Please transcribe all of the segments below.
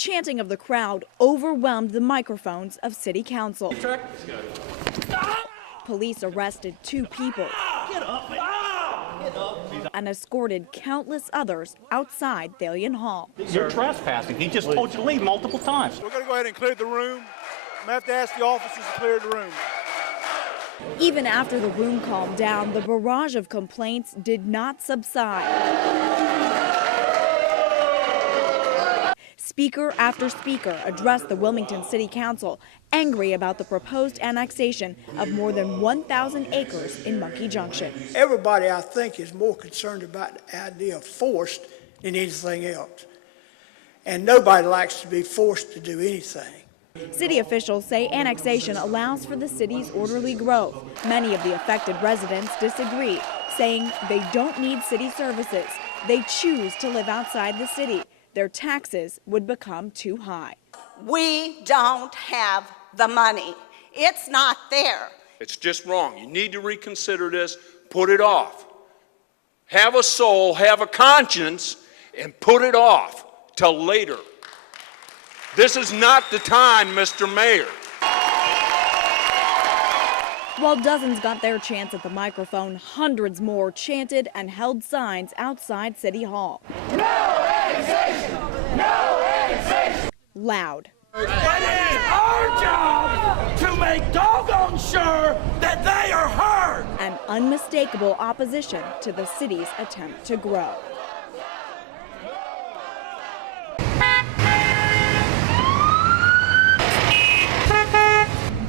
Chanting of the crowd overwhelmed the microphones of City Council. Police arrested 2 people and escorted countless others outside Thalian Hall. You're trespassing. He just told you to leave multiple times. We're going to go ahead and clear the room. I'm going to have to ask the officers to clear the room. Even after the room calmed down, the barrage of complaints did not subside. Speaker after speaker addressed the Wilmington City Council, angry about the proposed annexation of more than 1,000 acres in Monkey Junction. Everybody, I think, is more concerned about the idea of forced than anything else. And nobody likes to be forced to do anything. City officials say annexation allows for the city's orderly growth. Many of the affected residents disagree, saying they don't need city services. They choose to live outside the city. Their taxes would become too high. We don't have the money. It's not there. It's just wrong. You need to reconsider this, put it off. Have a soul, have a conscience, and put it off till later. This is not the time, Mr. Mayor. While dozens got their chance at the microphone, hundreds more chanted and held signs outside City Hall. No annexation! No annexation! Loud. It is our job to make doggone sure that they are heard! And unmistakable opposition to the city's attempt to grow.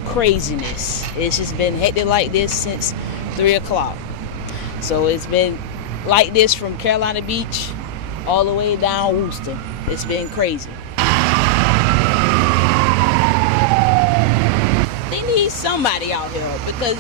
Craziness. It's just been hectic like this since 3 o'clock. So it's been like this from Carolina Beach all the way down Worcester. It's been crazy. They need somebody out here because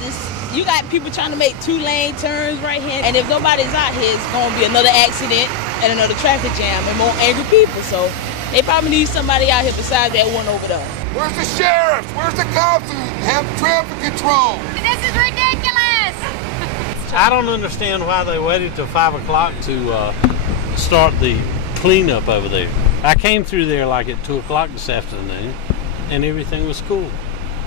you got people trying to make 2-lane turns right here. And if nobody's out here, it's going to be another accident and another traffic jam and more angry people. So they probably need somebody out here besides that one over there. Where's the sheriff? Where's the cops who have traffic control? This is ridiculous! I don't understand why they waited till 5 o'clock to start the cleanup over there. I came through there like at 2 o'clock this afternoon and everything was cool.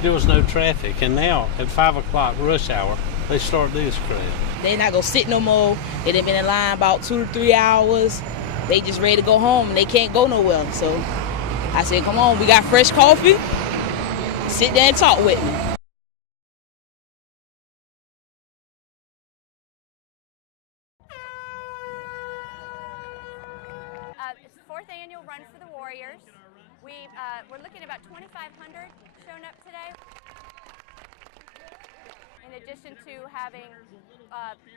There was no traffic, and now at 5 o'clock rush hour, they start this crap. They're not gonna sit no more. They done been in line about 2 to 3 hours. They just ready to go home and they can't go nowhere. So I said, come on, we got fresh coffee. Sit there and talk with me. It's the 4th annual Run for the Warriors. We're looking at about 2,500 shown up today. In addition to having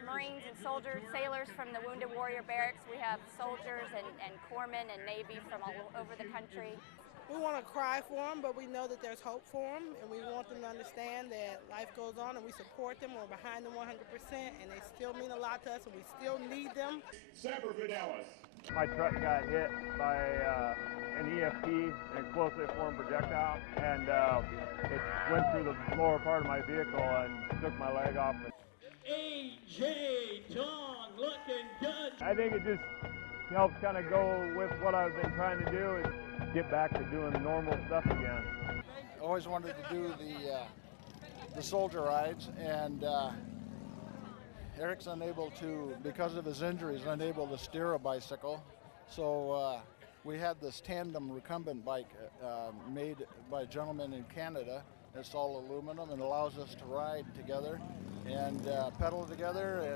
Marines and soldiers, sailors from the Wounded Warrior Barracks, we have soldiers and corpsmen and Navy from all over the country. We want to cry for them, but we know that there's hope for them, and we want them to understand that life goes on, and we support them. We're behind them 100%, and they still mean a lot to us, and we still need them. Semper Fidelis. My truck got hit by an EFP, an explosive form projectile, and it went through the lower part of my vehicle and took my leg off. A.J. John looking good. I think it just helps kind of go with what I've been trying to do and get back to doing normal stuff again. I always wanted to do the soldier rides, and Eric's unable to, because of his injuries, unable to steer a bicycle. So we had this tandem recumbent bike made by a gentleman in Canada. It's all aluminum and allows us to ride together and pedal together,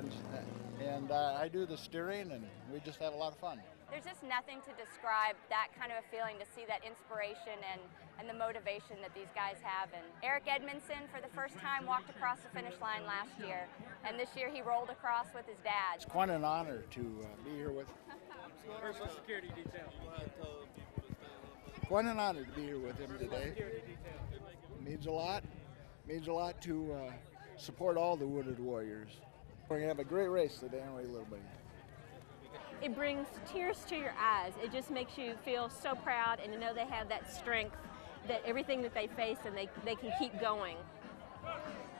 and I do the steering, and we just have a lot of fun. There's just nothing to describe that kind of a feeling, to see that inspiration and the motivation that these guys have. And Eric Edmondson, for the first time, walked across the finish line last year, and this year he rolled across with his dad. It's quite an honor to be here with. Personal security detail. Quite an honor to be here with him today. It means a lot. It means a lot to support all the Wounded Warriors. We're gonna have a great race today, aren't we, little buddy? It brings tears to your eyes. It just makes you feel so proud, and to know they have that strength, that everything that they face, and they can keep going.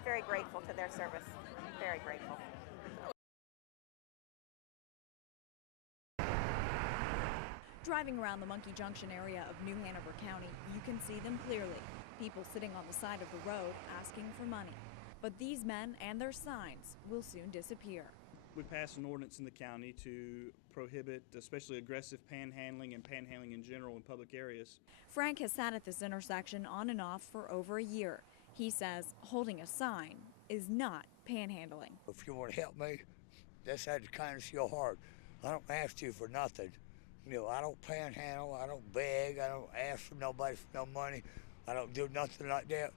Very grateful to their service. Very grateful. Driving around the Monkey Junction area of New Hanover County, you can see them clearly. People sitting on the side of the road asking for money. But these men and their signs will soon disappear. We passed an ordinance in the county to prohibit especially aggressive panhandling and panhandling in general in public areas. Frank has sat at this intersection on and off for over a year. He says holding a sign is not panhandling. If you want to help me, that's out of the kindness of your heart. I don't ask you for nothing. You know, I don't panhandle, I don't beg, I don't ask for nobody for no money. I don't do nothing like that.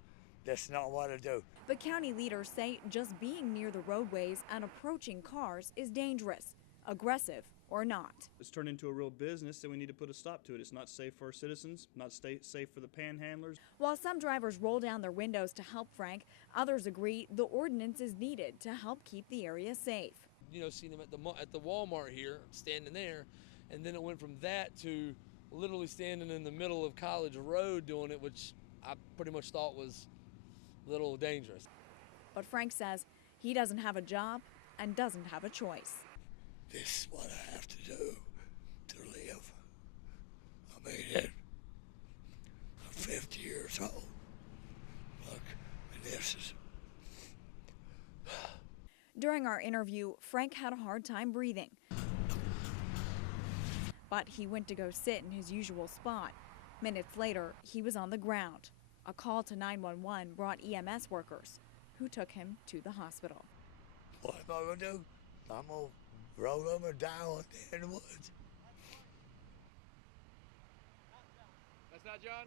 That's not what I do. But county leaders say just being near the roadways and approaching cars is dangerous, aggressive or not. It's turned into a real business and we need to put a stop to it. It's not safe for our citizens, not safe for the panhandlers. While some drivers roll down their windows to help Frank, others agree the ordinance is needed to help keep the area safe. You know, seen them at the Walmart here, standing there, and then it went from that to literally standing in the middle of College Road doing it, which I pretty much thought was a little dangerous. But Frank says he doesn't have a job and doesn't have a choice. This is what I have to do to live. I made it. I'm 50 years old. Look, and this is... During our interview, Frank had a hard time breathing. But he went to go sit in his usual spot. Minutes later, he was on the ground. A call to 911 brought EMS workers, who took him to the hospital. What am I going to do? I'm going to roll over and die one day in the woods. That's not John?